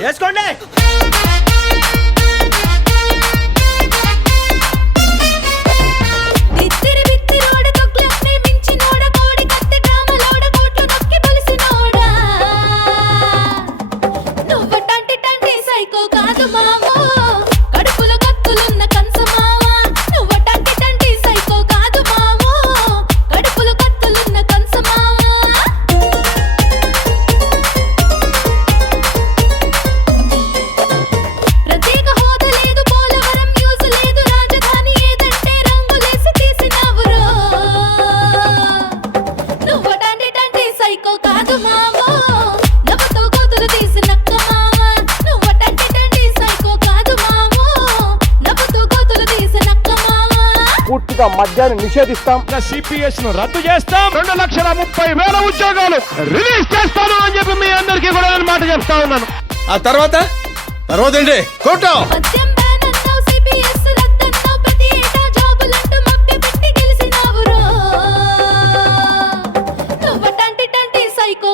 వేసుకోండి. పూర్తిగా మద్యాన్ని నిషేధిస్తాం. సిపిఎస్ ను రద్దు చేస్తాం. 2,30,000 ఉద్యోగాలు రిలీజ్ చేస్తాను అని చెప్పి మీ అందరికీ కూడా నేను మాట చెప్తా ఉన్నాను. ఆ తర్వాత ఏంటి? కోటం సైకో